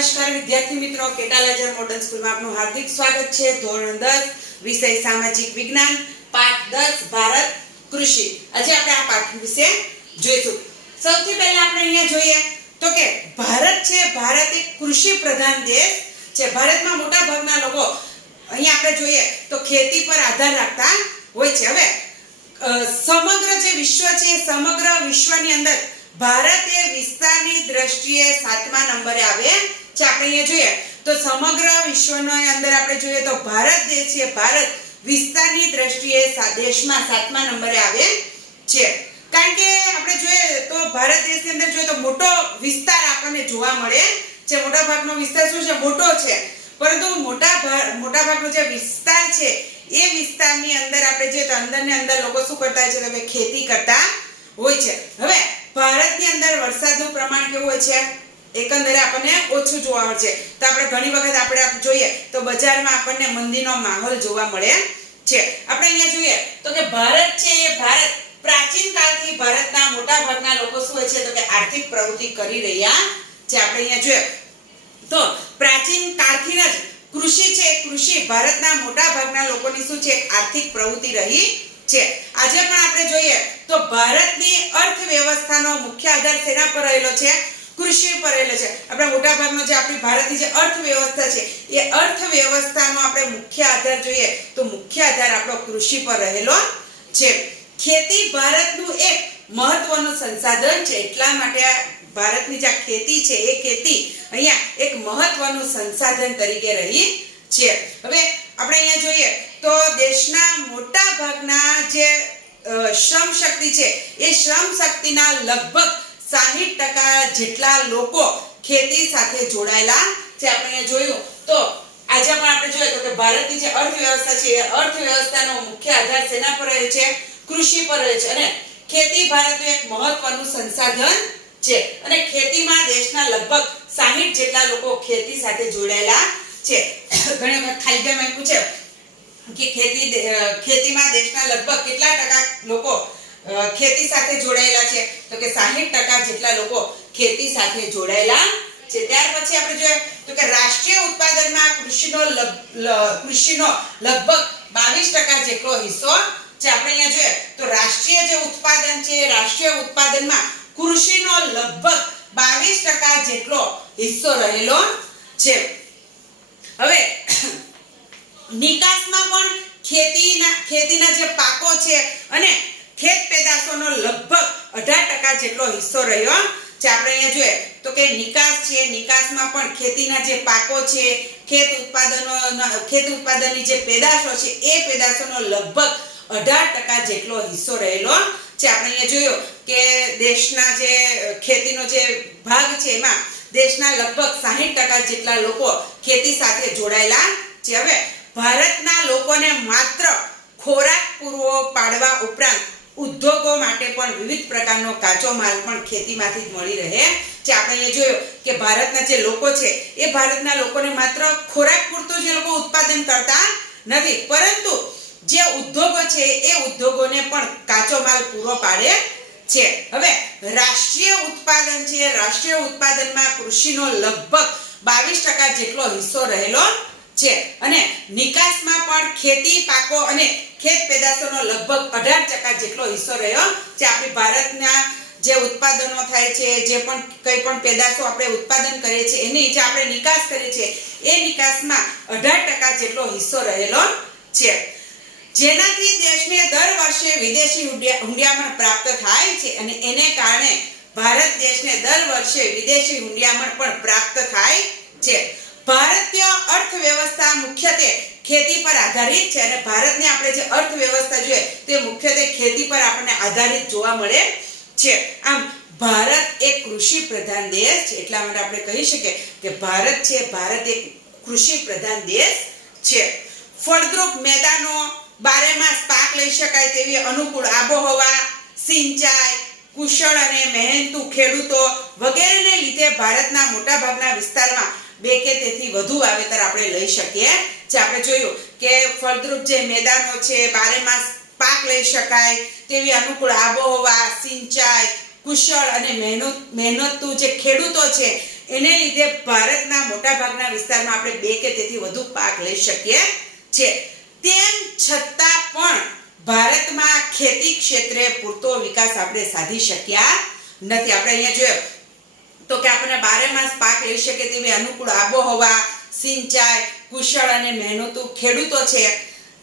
નમસ્કાર વિદ્યાર્થી મિત્રો, કેટાલાજર મોડર્ન સ્કૂલમાં આપનું હાર્દિક સ્વાગત છે। ધોરણ 10 વિષય સામાજિક વિજ્ઞાન, પાઠ 10 ભારત કૃષિ। આજે આપણે આ પાઠ વિશે જોઈશું। સૌથી પહેલા આપણે અહીંયા જોઈએ તો કે ભારત છે, ભારત એક કૃષિ પ્રધાન દેશ છે। ભારતમાં મોટા ભાગના લોકો અહીંયા આપણે જોઈએ તો ખેતી પર આધાર રાખતા હોય છે। હવે સમગ્ર જે વિશ્વ છે, સમગ્ર વિશ્વની અંદર ભારત એ વિસ્તારની દ્રષ્ટિએ 7મા નંબરે આવે છે। આપણે અહીંયા જોઈએ તો સમગ્ર વિશ્વની અંદર આપણે જોઈએ તો ભારત જે છે, ભારત વિસ્તારની દ્રષ્ટિએ દેશમાં 7મા નંબરે આવે છે। કારણ કે આપણે જોઈએ તો ભારત દેશની અંદર જોઈએ તો મોટો વિસ્તાર આપણને જોવા મળે છે। મોટા ભાગનો વિસ્તાર શું છે? મોટો છે। પરંતુ મોટા ભાગનો જે વિસ્તાર છે એ વિસ્તારની અંદર આપણે જોઈએ તો અંદરને અંદર લોકો શું કરતા હોય છે? તો ખેતી કરતા હોય છે। હવે ભારતની અંદર વરસાદનું પ્રમાણ કેવું હોય છે? એકંદરે આપણને ઓછું જોવા મળે છે। તો આપણે ઘણી વખત આપણે જોઈએ તો બજારમાં આપણને મંદીનો માહોલ જોવા મળે છે। આપણે અહીંયા જોઈએ તો કે ભારત છે એ ભારત પ્રાચીન કાળથી ભારતના મોટા ભાગના લોકો શું હોય છે? તો કે આર્થિક પ્રવૃત્તિ કરી રહ્યા છે। આપણે અહીંયા જોઈએ તો પ્રાચીન કાળથી જ કૃષિ છે, કૃષિ ભારતના મોટા ભાગના લોકોની શું છે? આર્થિક પ્રવૃત્તિ રહી છે। આજે પણ આપણે જોઈએ તો ભારતની અર્થવ્યવસ્થાનો મુખ્ય આધાર શેના પર રહેલો છે? કૃષિ પર રહેલો છે। આપણે મોટા ભાગનો જે આપણી ભારતની જે અર્થવ્યવસ્થા છે એ અર્થવ્યવસ્થાનો આપણે મુખ્ય આધાર જોઈએ તો મુખ્ય આધાર આપણો કૃષિ પર રહેલો છે। ખેતી ભારતનું એક મહત્વનું સંસાધન છે, એટલા માટે ભારતની જે ખેતી છે એ ખેતી અહીંયા એક મહત્વનું સંસાધન તરીકે રહી છે। હવે આપણે અહીંયા જોઈએ તો દેશના મોટા ભાગના જે શ્રમ શક્તિ છે એ શ્રમ શક્તિના લગભગ 60% જેટલા લોકો ખેતી સાથે જોડાયેલા છે। આપણે જોયું તો આજે પણ આપણે જોઈએ તો કે ભારતની જે અર્થવ્યવસ્થા છે એ અર્થવ્યવસ્થાનો મુખ્ય આધાર શેના પર રહે છે? કૃષિ પર રહે છે। અને ખેતી ભારતનું એક મહત્વનું સંસાધન છે અને ખેતીમાં દેશના લગભગ 60 જેટલા લોકો ખેતી સાથે જોડાયેલા છે। ઘણી વખત ખાલી જગ્યામાં પૂછે કે ખેતીમાં દેશના લગભગ કેટલા ટકા લોકો ખેતી સાથે જોડાયેલા છે? તો કે 60% જેટલા લોકો ખેતી સાથે જોડાયેલા છે। ત્યાર પછી આપણે જોઈએ તો કે રાષ્ટ્રીય ઉત્પાદનમાં કૃષિનો લગભગ 22% જેટલો હિસ્સો છે। આપણે અહીંયા જોઈએ તો રાષ્ટ્રીય જે ઉત્પાદન છે, રાષ્ટ્રીય ઉત્પાદનમાં કૃષિનો લગભગ 22% જેટલો હિસ્સો રહેલો છે। હવે નિકાસમાં પણ ખેતીના જે પાકો છે અને ખેત પેદાશોનો લગભગ 18% જેટલો હિસ્સો રહ્યો છે। આપણે અહીંયા જોઈએ તો કે નિકાસ છે, નિકાસમાં પણ ખેતીના જે પાકો છે, ખેત ઉત્પાદનની જે પેદાશો છે એ પેદાશોનો લગભગ 18% જેટલો હિસ્સો રહેલો છે। આપણે અહીંયા જોયું કે દેશના જે ખેતીનો જે ભાગ છે એમાં દેશના લગભગ 60% જેટલા લોકો ખેતી સાથે જોડાયેલા છે। હવે ભારતના લોકોને માત્ર ખોરાક પૂરો પાડવા ઉપરાંત ઉદ્યોગો માટે પણ વિવિધ પ્રકારનો કાચો માલ પણ ખેતીમાંથી જ મળી રહે છે। આપણે અહીંયા જોયું કે ભારતના જે લોકો છે એ ભારતના લોકોને માત્ર ખોરાક પૂરતું જે લોકો ઉત્પાદન કરતા નથી, પરંતુ જે ઉદ્યોગો છે એ ઉદ્યોગોને પણ કાચો માલ પૂરો પાડે છે। હવે રાષ્ટ્રીય ઉત્પાદન છે, રાષ્ટ્રીય ઉત્પાદનમાં કૃષિનો લગભગ 22% જેટલો હિસ્સો રહેલો છે અને નિકાસમાં પણ ખેતી પાકો અને ખેત પેદાશોનો લગભગ 18% જેટલો હિસ્સો રહ્યો છે। આપણી ભારતના જે ઉત્પાદનો થાય છે, જે પણ કંઈ પણ પેદાશો આપણે ઉત્પાદન કરીએ છીએ એની જે આપણે નિકાસ કરીએ છીએ એ નિકાસમાં 18% જેટલો હિસ્સો રહેલો છે, જેનાથી દેશને દર વર્ષે વિદેશી હુંડિયામણ પ્રાપ્ત થાય છે અને એને કારણે ભારત દેશને દર વર્ષે વિદેશી હુંડિયામણ પણ પ્રાપ્ત થાય છે। ભારતીય અર્થવ્યવસ્થા મુખ્યત્વે ખેતી પર આધારિત છે અને ભારતની આપણે જે અર્થવ્યવસ્થા જોઈએ તે મુખ્યત્વે ખેતી પર આપણને આધારિત જોવા મળે છે। આમ ભારત એક કૃષિ પ્રધાન દેશ છે, એટલા માટે આપણે કહી શકીએ કે ભારત છે, ભારત એક કૃષિ પ્રધાન દેશ છે। ફળદ્રુપ મેદાનો, બારેમાસ પાક લઈ શકાય તેવી અનુકૂળ આબોહવા, સિંચાઈ, કુશળ અને મહેનતુ ખેડૂતો વગેરેને લીધે ભારતના મોટાભાગના વિસ્તારમાં 2 કે તેથી વધુ વાવેતર આપણે લઈ શકીએ છીએ। આપણે જોયું કે ફળદ્રુપ જે મેદાનો છે, બારેમાસ પાક લઈ શકાય તેવી અનુકૂળ આબોહવા, સિંચાઈ, કુશળ અને મહેનતુ જે ખેડૂતો છે એને લીધે ભારતના મોટાભાગના વિસ્તારમાં આપણે 2 કે તેથી વધુ પાક લઈ શકીએ છીએ. તેમ છતાં પણ ભારતમાં ખેતી ક્ષેત્રે પૂરતો વિકાસ આપણે સાધી શક્યા નથી. આપણે અહીંયા જોઈએ તો કે આપણને 12 માસ પાક લઈ શકે તેવી અનુકૂળ આબોહવા, સિંચાઈ, કુશળ અને મહેનતુ ખેડૂતો છે.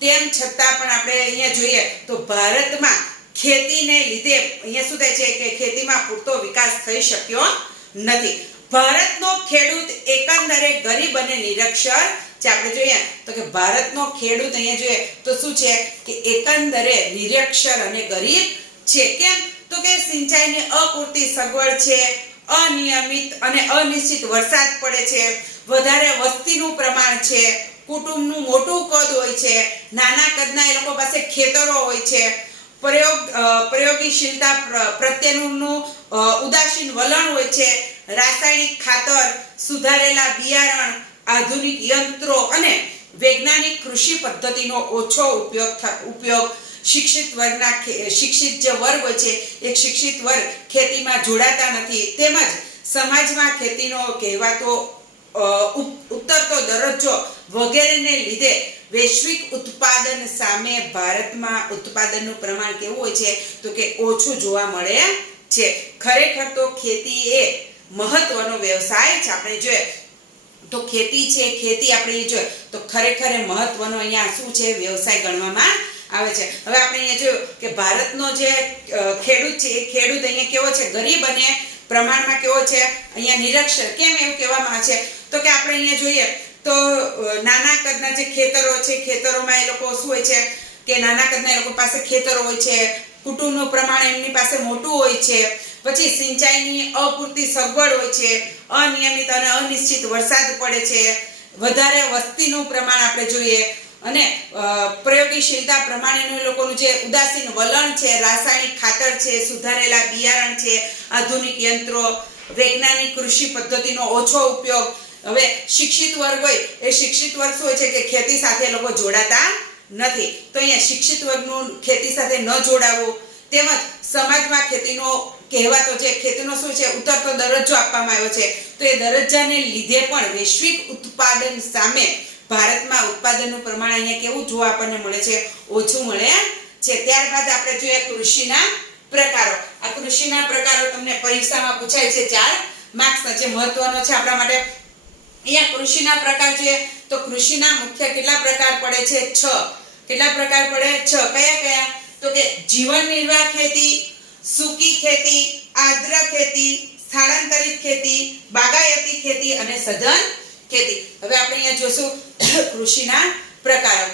તેમ છતાં પણ આપણે અહીંયા જોઈએ તો ભારતમાં ખેતીને લીધે અહીંયા શું થાય છે કે ખેતીમાં પૂરતો વિકાસ થઈ શક્યો નથી. ભારતનો ખેડૂત એકંદરે ગરીબ અને નિરક્ષર છે. આપણે જોઈએ તો કે ભારતનો ખેડૂત અહીંયા જોઈએ તો શું છે કે એકંદરે નિરક્ષર અને ગરીબ છે. કેમ તો કે સિંચાઈની અપૂરતી સગવડ છે, અનિયમિત અને અનિશ્ચિત વરસાદ પડે છે, વધારે વસ્તીનું પ્રમાણ છે, કુટુંબનું મોટું કદ હોય છે, નાના કદના એ લોકો પાસે ખેતરો હોય છે, પ્રયોગશીલતા પ્રત્યેનું ઉદાસીન વલણ હોય છે, રાસાયણિક ખાતર, સુધારેલા બિયારણ, આધુનિક યંત્રો અને વૈજ્ઞાનિક કૃષિ પદ્ધતિનો ઓછો ઉપયોગ શિક્ષિત જે વર્ગ હોય છે એક શિક્ષિત વર્ગ ખેતીમાં જોડાતા નથી. તેમજ સમાજમાં ખેતીનો કહેવાતો ઉતરતો દરજ્જો વગેરેને લીધે વૈશ્વિક ઉત્પાદન સામે ભારતમાં ઉત્પાદનનું પ્રમાણ કેવું હોય છે તો કે ઓછું જોવા મળે છે. ખરેખર તો ખેતી એ મહત્વનો વ્યવસાય છે. આપણે જોઈએ તો ખેતી છે, ખેતી આપણે જોઈએ તો ખરેખર મહત્વનો અહીંયા શું છે વ્યવસાય ગણવામાં આવે છે. હવે આપણે અહીંયા જોયું કે ભારતનો જે ખેડૂત છે એ ખેડૂત અહીંયા કેવો છે ગરીબ અને પ્રમાણમાં કેવો છે અહીંયા નિરક્ષર. કેમ એવું કહેવામાં આવે છે તો કે આપણે અહીંયા જોઈએ તો નાના કદના જે ખેતરો છે ખેતરોમાં એ લોકો શું હોય છે કે નાના કદના એ લોકો પાસે ખેતરો હોય છે, કુટુંબનું પ્રમાણ એમની પાસે મોટું હોય છે, પછી સિંચાઈની અપૂરતી સગવડ હોય છે, અનિયમિત અને અનિશ્ચિત વરસાદ પડે છે, વધારે વસ્તીનું પ્રમાણ આપણે જોઈએ અને પ્રયોગશીલતા પ્રમાણેનું એ લોકોનું જે ઉદાસીન વલણ છે, રાસાયણિક ખાતર છે, સુધારેલા બિયારણ છે, આધુનિક યંત્રો, વૈજ્ઞાનિક કૃષિ પદ્ધતિનો ઓછો ઉપયોગ. હવે શિક્ષિત વર્ગ હોય એ શિક્ષિત વર્ગ શું હોય છે કે ખેતી સાથે લોકો જોડાતા નથી. તો અહીંયા શિક્ષિત વર્ગનું ખેતી સાથે ન જોડાવું, તેમજ સમાજમાં ખેતીનો કહેવાતો જે ખેતીનો શું છે ઉતરતો દરજ્જો આપવામાં આવ્યો છે તો એ દરજ્જાને લીધે પણ વૈશ્વિક ઉત્પાદન સામે ભારતમાં ઉત્પાદનનું પ્રમાણ અહીંયા કેવું જોવા આપણને મળે છે ઓછું મળે છે. ત્યારબાદ આપણે જોઈએ કૃષિના પ્રકારો. આ કૃષિના પ્રકારો તમને પરીક્ષામાં પૂછાય છે 4 માર્ક્સના, જે મહત્વનો છે આપણા માટે. અહીંયા કૃષિના પ્રકાર જોઈએ તો કૃષિના મુખ્ય કેટલા પ્રકાર પડે છે 6. કેટલા પ્રકાર પડે 6. કયા કયા તો કે જીવન નિર્વાહ ખેતી, સૂકી ખેતી, આર્દ્ર ખેતી, સ્થળાંતરિત ખેતી, બાગાયતી ખેતી અને સઘન ખેતી. હવે આપણે અહીંયા જોશું કૃષિના પ્રકારો.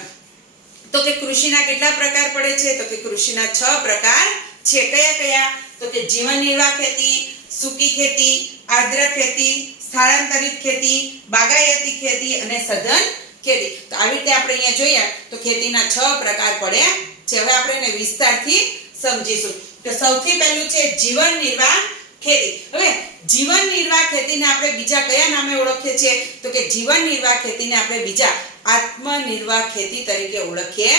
તો કે કૃષિના કેટલા પ્રકાર પડે છે તો કે કૃષિના 6 પ્રકાર છે. કયા કયા તો કે જીવન નિર્વાહ ખેતી, સૂકી ખેતી, આર્દ્ર ખેતી, સ્થળાંતરિત ખેતી, બાગાયતી ખેતી અને સઘન ખેતી. તો આવી રીતે આપણે અહીંયા જોઈએ તો ખેતીના 6 પ્રકાર પડે છે. હવે આપણે એને વિસ્તારથી સમજીશું. તો સૌથી પહેલું છે જીવન નિર્વાહ ખેતી. હવે જીવન નિર્વાહ ખેતીને આપણે બીજા કયા નામે ઓળખીએ છીએ તો કે જીવન નિર્વાહ ખેતીને આપણે બીજા આત્મનિર્વાહ ખેતી તરીકે ઓળખીએ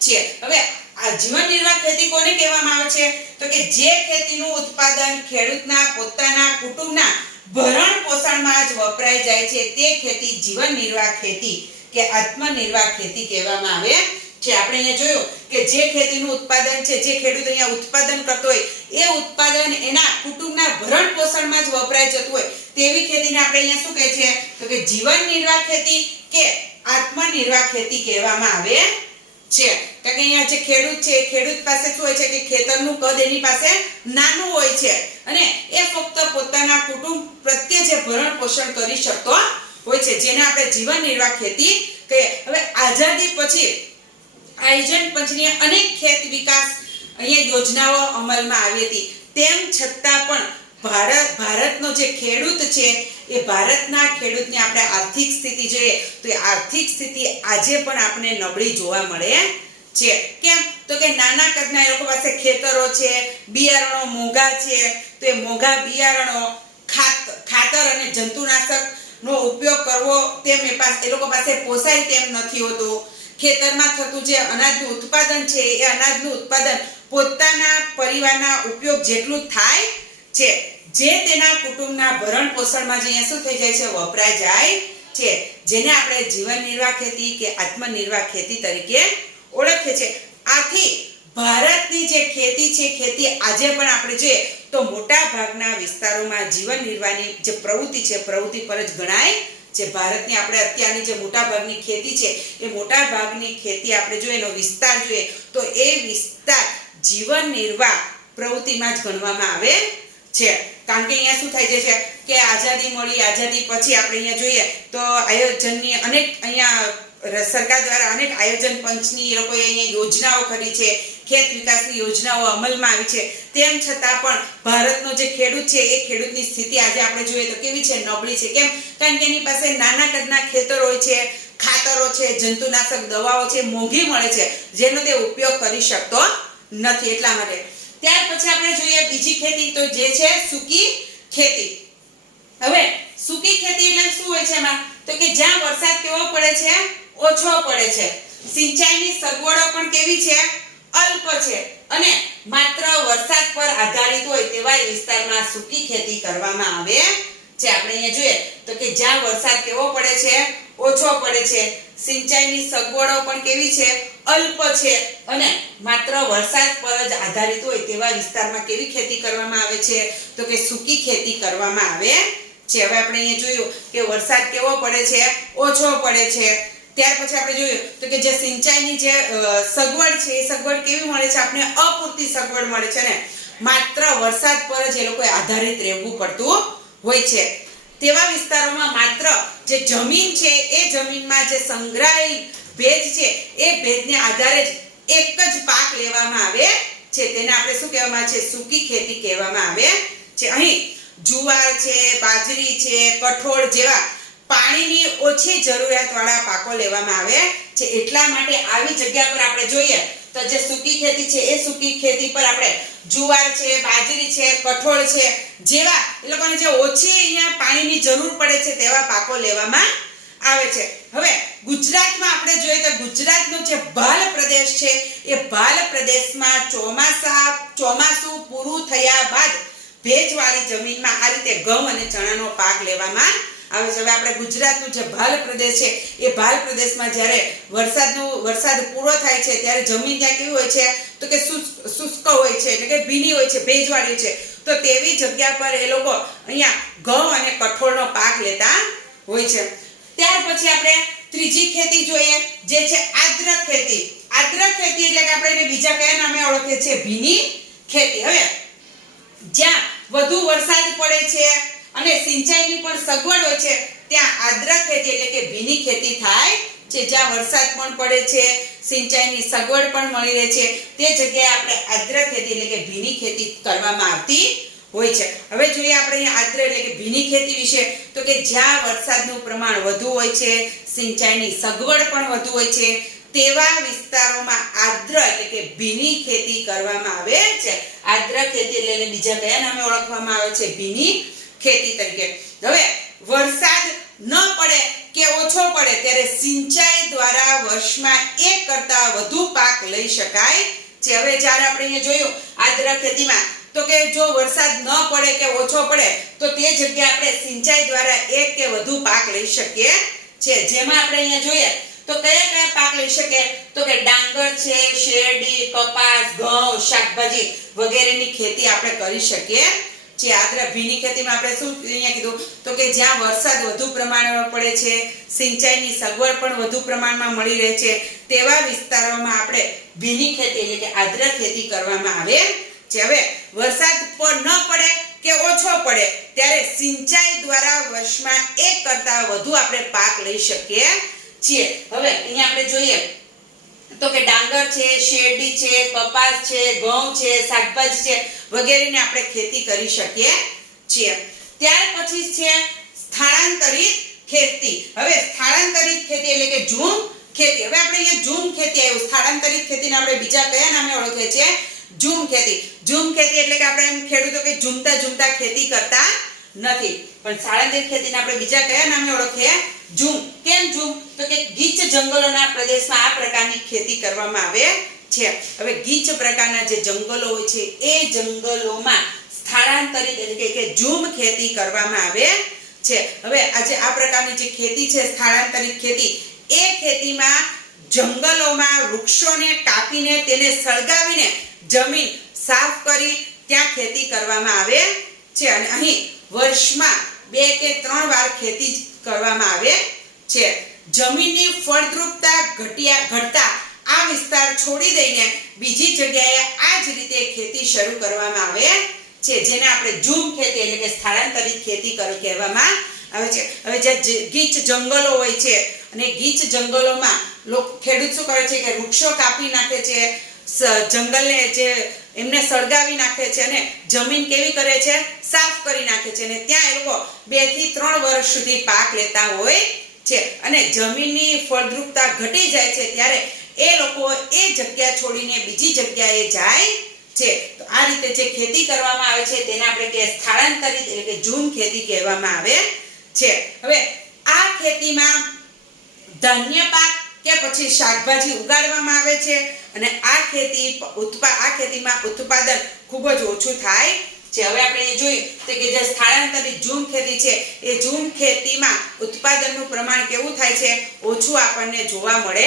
છીએ. હવે આ જીવન નિર્વાહ ખેતી કોને કહેવામાં આવે છે તો કે જે ખેતીનું ઉત્પાદન ખેડૂતના પોતાના કુટુંબના ભરણ પોષણમાં જ વપરાઈ જાય છે તે ખેતી જીવન નિર્વાહ ખેતી કે આત્મનિર્વાહ ખેતી કહેવામાં આવે છે. આપણે અહીંયા જોયું કે જે ખેતીનું ઉત્પાદન છે, જે ખેડૂત અહીંયા ઉત્પાદન કરતો હોય એ ઉત્પાદન એના કુટુંબના ભરણ પોષણમાં જ વપરાઈ જતું હોય તેવી ખેતીને આપણે અહીંયા શું કહે છે તો કે જીવન નિર્વાહ ખેતી કે આત્મનિર્વાહ ખેતી કહેવામાં આવે છે. કારણ કે અહીંયા જે ખેડૂત છે ખેડૂત પાસે શું હોય છે કે ખેતરનું કદ એની પાસે નાનું હોય છે અને એ ફક્ત પોતાના કુટુંબ પ્રત્યે જે ભરણ પોષણ કરી શકતો હોય છે જેને આપણે જીવન નિર્વાહ ખેતી કહીએ. હવે આઝાદી પછી આયોજન પંચની અનેક ખેત વિકાસ અહીંયા યોજનાઓ અમલમાં આવી હતી. તેમ છતાં પણ ભારતનો જે ખેડૂત છે એ ભારતના ખેડૂતની આપણે આર્થિક સ્થિતિ જોઈએ તો એ આર્થિક સ્થિતિ આજે પણ આપણે નબળી જોવા મળે છે. કેમ તો કે નાના કદના એ લોકો પાસે ખેતરો છે, બિયારણો મોંઘા છે તો એ મોંઘા બિયારણો, ખાતર અને જંતુનાશકનો ઉપયોગ કરવો તેમ એ લોકો પાસે પોસાય તેમ નથી હોતું. ખેતરમાં થતું જે અનાજનું ઉત્પાદન છે એ અનાજનું ઉત્પાદન પોતાના પરિવારના ઉપયોગ જેટલું થાય છે જે તેના કુટુંબના ભરણ પોષણમાં જે અહીંયા શું થઈ જાય છે, વપરાઈ જાય છે, જેને આપણે જીવન નિર્વાહ ખેતી કે આત્મનિર્વાહ ખેતી તરીકે ઓળખીએ છીએ. આથી ભારતની જે ખેતી છે, ખેતી આજે પણ આપણે જોઈએ તો મોટા ભાગના વિસ્તારોમાં જીવન નિર્વાહની જે પ્રવૃત્તિ છે, પ્રવૃત્તિ પર જ ગણાય છે. ભારતની આપણે અત્યારની જે મોટા ભાગની ખેતી છે, એ મોટા ભાગની ખેતી આપણે જોઈએ એનો વિસ્તાર જોઈએ તો એ વિસ્તાર જીવન નિર્વાહ પ્રવૃત્તિમાં જ ગણવામાં આવે છે. કારણ કે અહીંયા શું થાય છે કે આઝાદી મળી, આઝાદી પછી આપણે અહીંયા જોઈએ તો આયોજનની અનેક અહીંયા સરકાર દ્વારા અનેક આયોજન પંચની એ લોકોએ અહીંયા યોજનાઓ કરી છે, ખેત વિકાસની યોજનાઓ અમલમાં આવી છે. તેમ છતાં પણ ભારતનો જે ખેડૂત છે એ ખેડૂતની સ્થિતિ આજે આપણે જોઈએ તો કેવી છે, નબળી છે. કેમ? કારણ કે એની પાસે નાના કદના ખેતરો હોય છે, ખાતરો છે, જંતુનાશક દવાઓ છે, મોંઘી મળે છે, જેનો તે ઉપયોગ કરી શકતો નથી. એટલા માટે ત્યાર પછી આપણે જોઈએ બીજી ખેતી તો જે છે સૂકી ખેતી. હવે સૂકી ખેતી એટલે શું હોય છે એમાં? તો કે જ્યાં વરસાદ કેવો પડે છે, ઓછો પડે છે, સિંચાઈની સગવડો પણ કેવી છે, અલ્પ છે, અને માત્ર વરસાદ પર આધારિત હોય તેવા વિસ્તારમાં સૂકી ખેતી કરવામાં આવે છે. આપણે અહીંયા જોઈએ તો કે જ્યાં વરસાદ કેવો પડે છે, ઓછો પડે છે, સિંચાઈની સગવડો પણ કેવી છે, અલ્પ છે, અને માત્ર વરસાદ પર જ આધારિત હોય તેવા વિસ્તારમાં કેવી ખેતી કરવામાં આવે છે, તો કે સૂકી ખેતી કરવામાં આવે છે. હવે આપણે અહીંયા જોયું કે વરસાદ કેવો પડે છે, ઓછો પડે છે. ત્યાર પછી આપણે જોયું તો કે જે સિંચાઈની જે સગવડ છે એ સગવડ કેવી મળે છે, આપણે અપૂરતી સગવડ મળે છે ને માત્ર વરસાદ પર જ એ લોકોએ આધારિત રહેવું પડતું હોય છે. તેવા વિસ્તારોમાં માત્ર જે જમીન છે એ જમીનમાં જે સંગ્રહાયેલ ભેજ છે એ ભેજને આધારે જ એક જ પાક લેવામાં આવે છે. તેને આપણે શું કહેવામાં આવે છે, સૂકી ખેતી કહેવામાં આવે છે. અહીં જુવાર છે, બાજરી છે, કઠોળ જેવા પાણીની ઓછી જરૂરિયાતવાળા પાકો લેવામાં આવે છે. એટલા માટે આવી જગ્યા પર આપણે જોઈએ તો જે સૂકી ખેતી છે એ સૂકી ખેતી પર આપણે જુવાર છે, બાજરી છે, કઠોળ છે જેવા એ લોકોને જે ઓછી અહીંયા પાણીની જરૂર પડે છે તેવા પાકો લેવામાં આવે છે. હવે ગુજરાતમાં આપણે જોઈએ તો ગુજરાતનો જે ભાલ પ્રદેશ છે એ ભાલ પ્રદેશમાં ચોમાસું પૂરું થયા બાદ ભેજવાળી જમીનમાં આ રીતે ઘઉં અને ચણાનો પાક લેવામાં આવે છે. હવે આપણે ગુજરાતનું જે ભાલ પ્રદેશ છે એ ભાલ પ્રદેશમાં જ્યારે વરસાદ પૂરો થાય છે ત્યારે જમીન ત્યાં કેવી હોય છે, તો કે શુષ્ક હોય છે, એટલે કે ભીની હોય છે, ભેજવાળી છે. તો તેવી જગ્યા પર એ લોકો અહીંયા ઘઉં અને કઠોળનો પાક લેતા હોય છે. ત્યાર પછી આપણે ત્રીજી ખેતી જોઈએ જે છે આદ્ર ખેતી. આદ્ર ખેતી એટલે કે આપણે એને બીજા કયા નામે ઓળખીએ છીએ, ભીની ખેતી. હવે જ્યાં વધુ વરસાદ પડે છે અને સિંચાઈની પણ સગવડ હોય છે ત્યાં આદ્ર ખેતી એટલે કે ભીની ખેતી થાય છે. જ્યાં વરસાદ પણ પડે છે, સિંચાઈની સગવડ પણ મળી રહે છે તે જગ્યાએ આપણે આદ્ર ખેતી એટલે કે ભીની ખેતી કરવામાં આવતી હોય છે. હવે જોઈએ આપણે અહીંયા આદ્ર એટલે કે ભીની ખેતી વિશે તો કે જ્યાં વરસાદનું પ્રમાણ વધુ હોય છે, સિંચાઈની સગવડ પણ વધુ હોય છે તેવા વિસ્તારોમાં આદ્ર એટલે કે ભીની ખેતી કરવામાં આવે છે. આદ્ર ખેતી એટલે બીજા કયા નામે ઓળખવામાં આવે છે, ભીની ખેતી તરીકે. હવે વરસાદ ન પડે કે ઓછો પડે ત્યારે સિંચાઈ દ્વારા વર્ષમાં એક કરતા વધુ પાક લઈ શકાય છે. હવે જ્યારે આપણે અહીંયા જોયું આદ્ર ખેતીમાં તો કે જો વરસાદ ન પડે કે ઓછો પડે તો તે જગ્યાએ આપણે સિંચાઈ દ્વારા એક કે વધુ પાક લઈ શકીએ છે. જેમાં આપણે અહીંયા જોઈએ તો કયા કયા પાક લઈ શકીએ, તો કે ડાંગર છે, શેરડી, કપાસ, ઘઉં, શાકભાજી વગેરેની ખેતી આપણે કરી શકીએ છે. આદ્ર ભીની ખેતીમાં આપણે શું અહીંયા કીધું તો કે જ્યાં વરસાદ વધુ પ્રમાણમાં પડે છે, સિંચાઈની સગવડ પણ વધુ પ્રમાણમાં મળી રહે છે તેવા વિસ્તારોમાં આપણે ભીની ખેતી એટલે કે આદ્ર ખેતી કરવામાં આવે છે. હવે વરસાદ ન પડે કે ઓછો પડે ત્યારે સિંચાઈ દ્વારા વર્ષમાં એક કરતા વધુ આપણે પાક લઈ શકીએ છીએ. હવે અહીંયા આપણે જોઈએ તો કે ડાંગર છે, શેરડી છે, કપાસ છે, ઘઉં છે, શાકભાજી છે વગેરેની આપણે ખેતી કરી શકીએ છીએ. ત્યાર પછી છે સ્થળાંતરિત ખેતી. હવે સ્થળાંતરિત ખેતી એટલે કે ઝૂમ ખેતી. હવે આપણે અહીંયા ઝૂમ ખેતી આવ્યું. સ્થળાંતરિત ખેતીને આપણે બીજા કયા નામે ઓળખીએ છીએ, ઝૂમ ખેતી. ઝૂમ ખેતી એટલે કે આપણે એમ ખેડૂતો કે ઝૂમતા ખેતી કરતા નથી, પણ સ્થળાંતરિત ખેતીને આપણે બીજા કયા નામે ઓળખીએ, ઝૂમ. કેમ ઝૂમ? તો કે ગીચ જંગલોના પ્રદેશમાં આ પ્રકારની ખેતી કરવામાં આવે છે. હવે ગીચ પ્રકારના જે જંગલો હોય છે એ જંગલોમાં સ્થળાંતરિત એટલે કે ઝૂમ ખેતી કરવામાં આવે છે. હવે આજે આ પ્રકારની જે ખેતી છે સ્થળાંતરિત ખેતી, એ ખેતીમાં જંગલોમાં વૃક્ષોને કાપીને તેને સળગાવીને જમીન સાફ કરી ત્યાં ખેતી કરવામાં આવે છે. અને અહીં વર્ષમાં 2 કે 3 વાર ખેતી કરવામાં આવે છે. જમીનની ફળદ્રુપતા ઘટતા આ વિસ્તાર છોડી દઈને બીજી જગ્યાએ આ જ રીતે ખેતી શરૂ કરવામાં આવે છે, જેને આપણે ઝૂમ ખેતી એટલે કે સ્થળાંતરિત ખેતી કહેવામાં આવે છે. હવે જે ગીચ જંગલો હોય છે અને ગીચ જંગલોમાં ખેડૂત શું કરે છે કે વૃક્ષો કાપી નાખે છે, જંગલને જે એમને સળગાવી નાખે છે અને જમીન કેવી કરે છે, સાફ કરી નાખે છે. અને ત્યાં એ લોકો 2 થી 3 વર્ષ સુધી પાક લેતા હોય છે. અને જમીનની ફળદ્રુપતા ઘટી જાય છે ત્યારે એ લોકો એ જગ્યા છોડીને બીજી જગ્યાએ જાય છે. તો આ રીતે જે ખેતી કરવામાં આવે છે તેને આપણે કે સ્થળાંતરિત એટલે કે ઝૂમ ખેતી કહેવામાં આવે છે. હવે આ ખેતીમાં ધાન્ય પાક કે પછી શાકભાજી ઉગાડવામાં આવે છે અને આ ખેતીમાં ઉત્પાદન ખૂબ જ ઓછું થાય છે. હવે આપણે એ જોયું તો કે જે સ્થળાંતરિત ઝૂમ ખેતી છે એ ઝૂમ ખેતીમાં ઉત્પાદનનું પ્રમાણ કેવું થાય છે, ઓછું આપણને જોવા મળે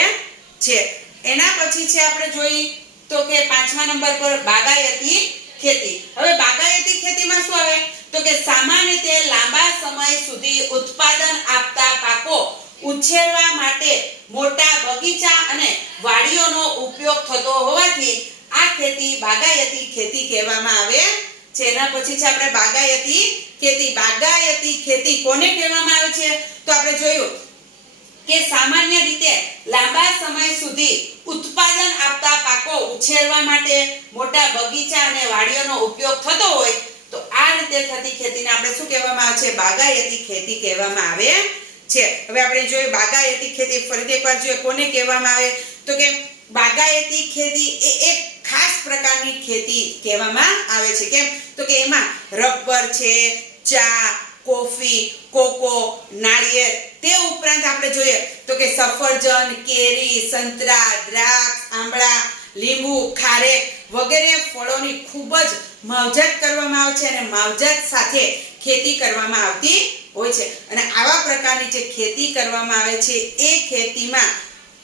છે. એના પછી છે આપણે જોઈ તો કે 5મા નંબર પર બાગાયતી ખેતી. હવે બાગાયતી ખેતીમાં શું આવે તો કે સામાન્ય રીતે લાંબા સમય સુધી ઉત્પાદન આપતા પાકો ઉછેરવા માટે મોટા બગીચા અને વાડીઓનો ઉપયોગ થતો હોવાથી આ ખેતી બાગાયતી ખેતી કહેવામાં આવે છે. એના પછી છે આપણે બાગાયતી ખેતી. બાગાયતી ખેતી કોને કહેવામાં આવે છે તો આપણે જોયું કે સામાન્ય રીતે લાંબા સમય સુધી ઉત્પાદન આપતા પાકો ઉછેરવા માટે મોટા બગીચા અને વાડીઓનો ઉપયોગ થતો હોય તો આ રીતે થતી ખેતીને આપણે શું કહેવામાં આવે છે, બાગાયતી ખેતી કહેવામાં આવે છે. હવે આપણે જોઈએ બાગાયતી ખેતી ફરીથી એકવાર જોઈએ કોને કહેવામાં આવે તો કે બાગાયતી ખેતી એ એક ખાસ પ્રકારની ખેતી કહેવામાં આવે છે. કેમ તો કે એમાં રબર છે, ચા, કોફી, કોકો, નાળિયેર, તે ઉપરાંત આપણે જોઈએ તો કે સફરજન, કેરી, સંતરા, દ્રાક્ષ, આંબળા, લીંબુ, ખારેક વગેરે ફળોની ખૂબ જ માવજત કરવામાં આવે છે અને માવજત સાથે ખેતી કરવામાં આવતી હોય છે. અને આવા પ્રકારની જે ખેતી કરવામાં આવે છે એ ખેતીમાં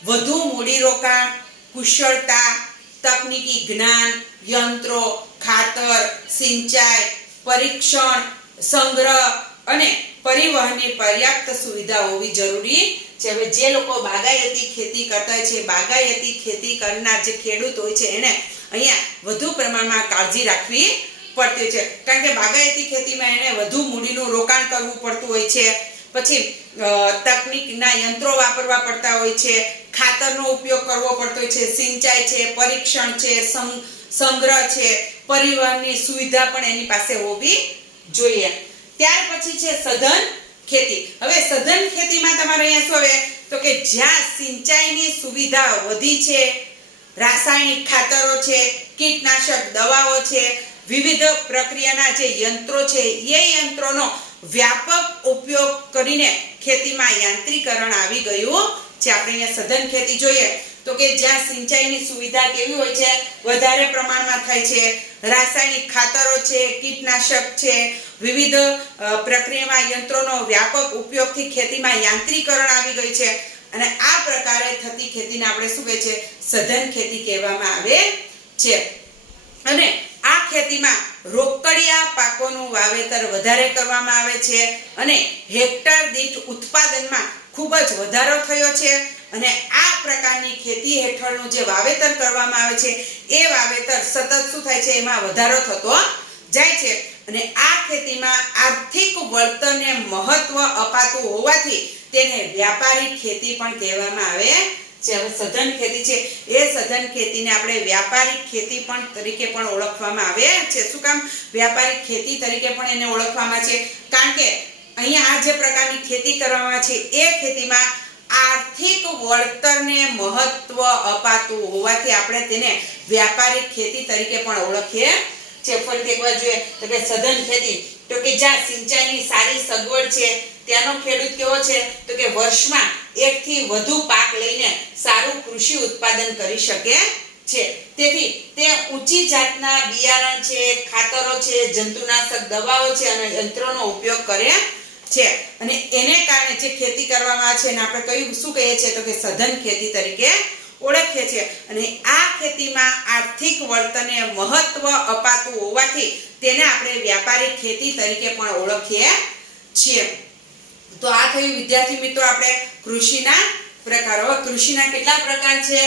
વધુ મૂડીરોકાણ, કુશળતા, તકનીકી જ્ઞાન, યંત્રો, ખાતર, સિંચાઈ, પરીક્ષણ, સંગ્રહ અને પરિવહનની પર્યાપ્ત સુવિધા હોવી જરૂરી છે. હવે જે લોકો બાગાયતી ખેતી કરતા હોય છે, બાગાયતી ખેતી કરનાર જે ખેડૂત હોય છે એને અહીંયા વધુ પ્રમાણમાં કાળજી રાખવી પડતી હોય છે, કારણ કે બાગાયતી ખેતીમાં એને વધુ મૂડીનું રોકાણ કરવું પડતું હોય છે. પછી તકનીકના યંત્રો વાપરવા પડતા હોય છે, ખાતરનો ઉપયોગ કરવો પડતો હોય છે, સિંચાઈ છે, પરીક્ષણ છે, સંગ્રહ છે, પરિવહનની સુવિધા પણ એની પાસે હોવી જોઈએ. ત્યાર પછી છે સઘન ખેતી. હવે સઘન ખેતીમાં તમારે અહીંયા શું આવે તો કે જ્યાં સિંચાઈની સુવિધા વધી છે, રાસાયણિક ખાતરો છે, કીટનાશક દવાઓ છે, વિવિધ પ્રક્રિયાના જે યંત્રો છે એ યંત્રોનો વ્યાપક ઉપયોગ કરીને ખેતીમાં યાંત્રીકરણ આવી ગયું છે. આપણે અહીંયા સઘન ખેતી જોઈએ તો કે જ્યાં સિંચાઈની સુવિધા કેવી હોય છે, વધારે પ્રમાણમાં થાય છે, રાસાયણિક ખાતરો છે, કીટનાશક છે, વિવિધ પ્રક્રિયામાં યંત્રોનો વ્યાપક ઉપયોગથી ખેતીમાં યાંત્રીકરણ આવી ગયું છે અને આ પ્રકારે થતી ખેતીને આપણે શું કહે છે, સઘન ખેતી કહેવામાં આવે છે. અને આ ખેતીમાં રોકડિયા પાકોનું વાવેતર વધારે કરવામાં આવે છે અને હેક્ટર દીઠ ઉત્પાદનમાં ખૂબ જ વધારો થયો છે. અને આ પ્રકારની ખેતી હેઠળનું જે વાવેતર કરવામાં આવે છે એ વાવેતર સતત શું થાય છે, એમાં વધારો થતો જાય છે. અને આ ખેતીમાં આર્થિક વળતરને મહત્વ અપાતું હોવાથી તેને વ્યાપારિક ખેતી પણ કહેવામાં આવે છે. હવે સઘન ખેતી છે એ સઘન ખેતીને આપણે વ્યાપારિક ખેતી પણ તરીકે પણ ઓળખવામાં આવે છે. શું કામ વ્યાપારિક ખેતી તરીકે પણ એને ઓળખવામાં છે? કારણ કે અહીંયા આ જે પ્રકારની ખેતી કરવામાં છે એ ખેતીમાં આર્થિક વળતરને મહત્વ અપાતું હોવાથી આપણે તેને વ્યાપારિક ખેતી તરીકે પણ ઓળખીએ છીએ. ફરીથી એકવાર જોઈએ તો કે સઘન ખેતી તો કે જ્યાં સિંચાઈની સારી સગવડ છે ત્યાંનો ખેડૂત કેવો છે તો કે વર્ષમાં 1 થી વધુ પાક લઈને સારું કૃષિ ઉત્પાદન કરી શકે છે. તેથી તે ઊંચી જાતના બિયારણ છે, ખાતરો છે, જંતુનાશક દવાઓ છે અને યંત્રોનો ઉપયોગ કરે છે. અને એને કારણે જે ખેતી કરવામાં આવે છે એને આપણે શું કહીએ છીએ તો કે સઘન ખેતી તરીકે ઓળખીએ છીએ. અને આ ખેતીમાં આર્થિક વળતરને મહત્વ અપાતું હોવાથી તેને આપણે વ્યાપારિક ખેતી તરીકે પણ ઓળખીએ છીએ. તો આ થયું વિદ્યાર્થી મિત્રો આપણે કૃષિના પ્રકારો. હવે કૃષિના કેટલા પ્રકાર છે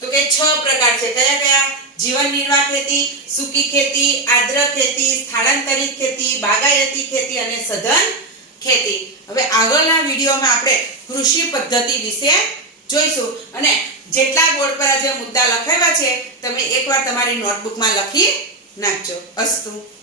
તો કે 6 પ્રકાર છે. કયા કયા? જીવન નિર્વાહ ખેતી, સૂકી ખેતી, આદ્ર ખેતી, સ્થળાંતરિત ખેતી, બાગાયતી ખેતી અને સઘન ખેતી. હવે આગળના વિડીયોમાં આપણે કૃષિ પદ્ધતિ વિશે જોઈશું. અને જેટલા બોર્ડ પર જે મુદ્દા લખાવ્યા છે તમે એકવાર તમારી નોટબુકમાં લખી નાખજો. અસ્તુ.